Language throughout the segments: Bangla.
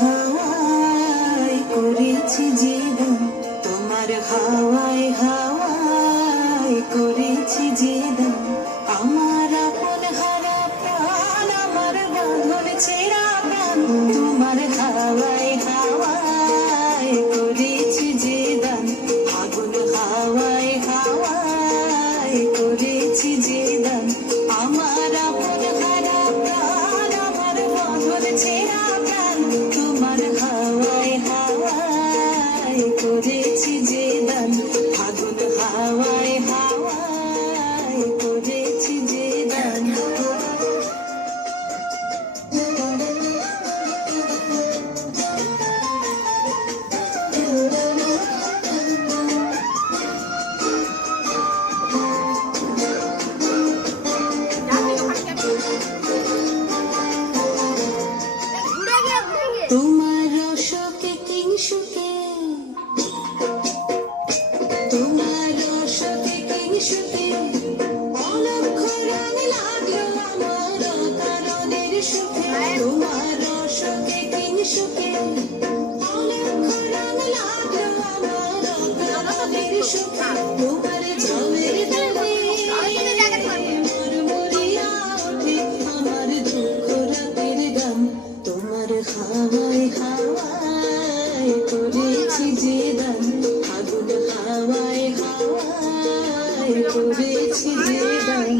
হাওয়ায় করেছি জীবন তোমার হাওয়ায় হাওয়ায় তোমার রসকে কিংসুকে তোমার রসকে কিংসুকে অলক্ষ রং লাগল আমার সুখে। তোমার যে গান আগুন হাওয়ায় হাওয়ায় করেছি যে গান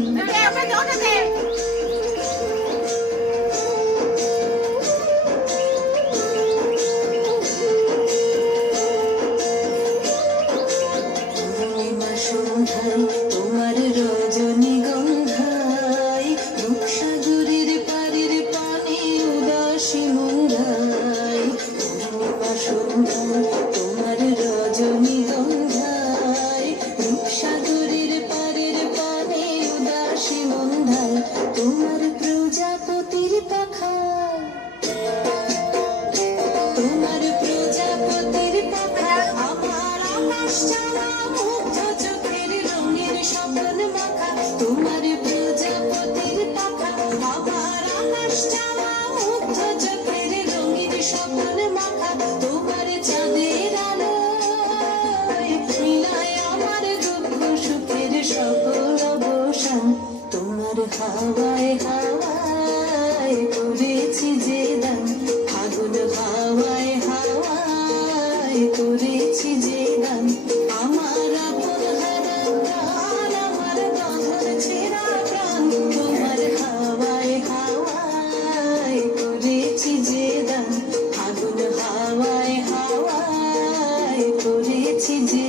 হাওয়ায় হাওয়ায় করেছি যে দান। আগুন হাওয়ায় হাওয়ায় করেছি যে দান। আমার আমার দহর ছেড়া প্রাণ। তোমার হাওয়ায় হাওয়ায় করেছি যে দান। আগুন হাওয়ায় হাওয়ায় করেছি যে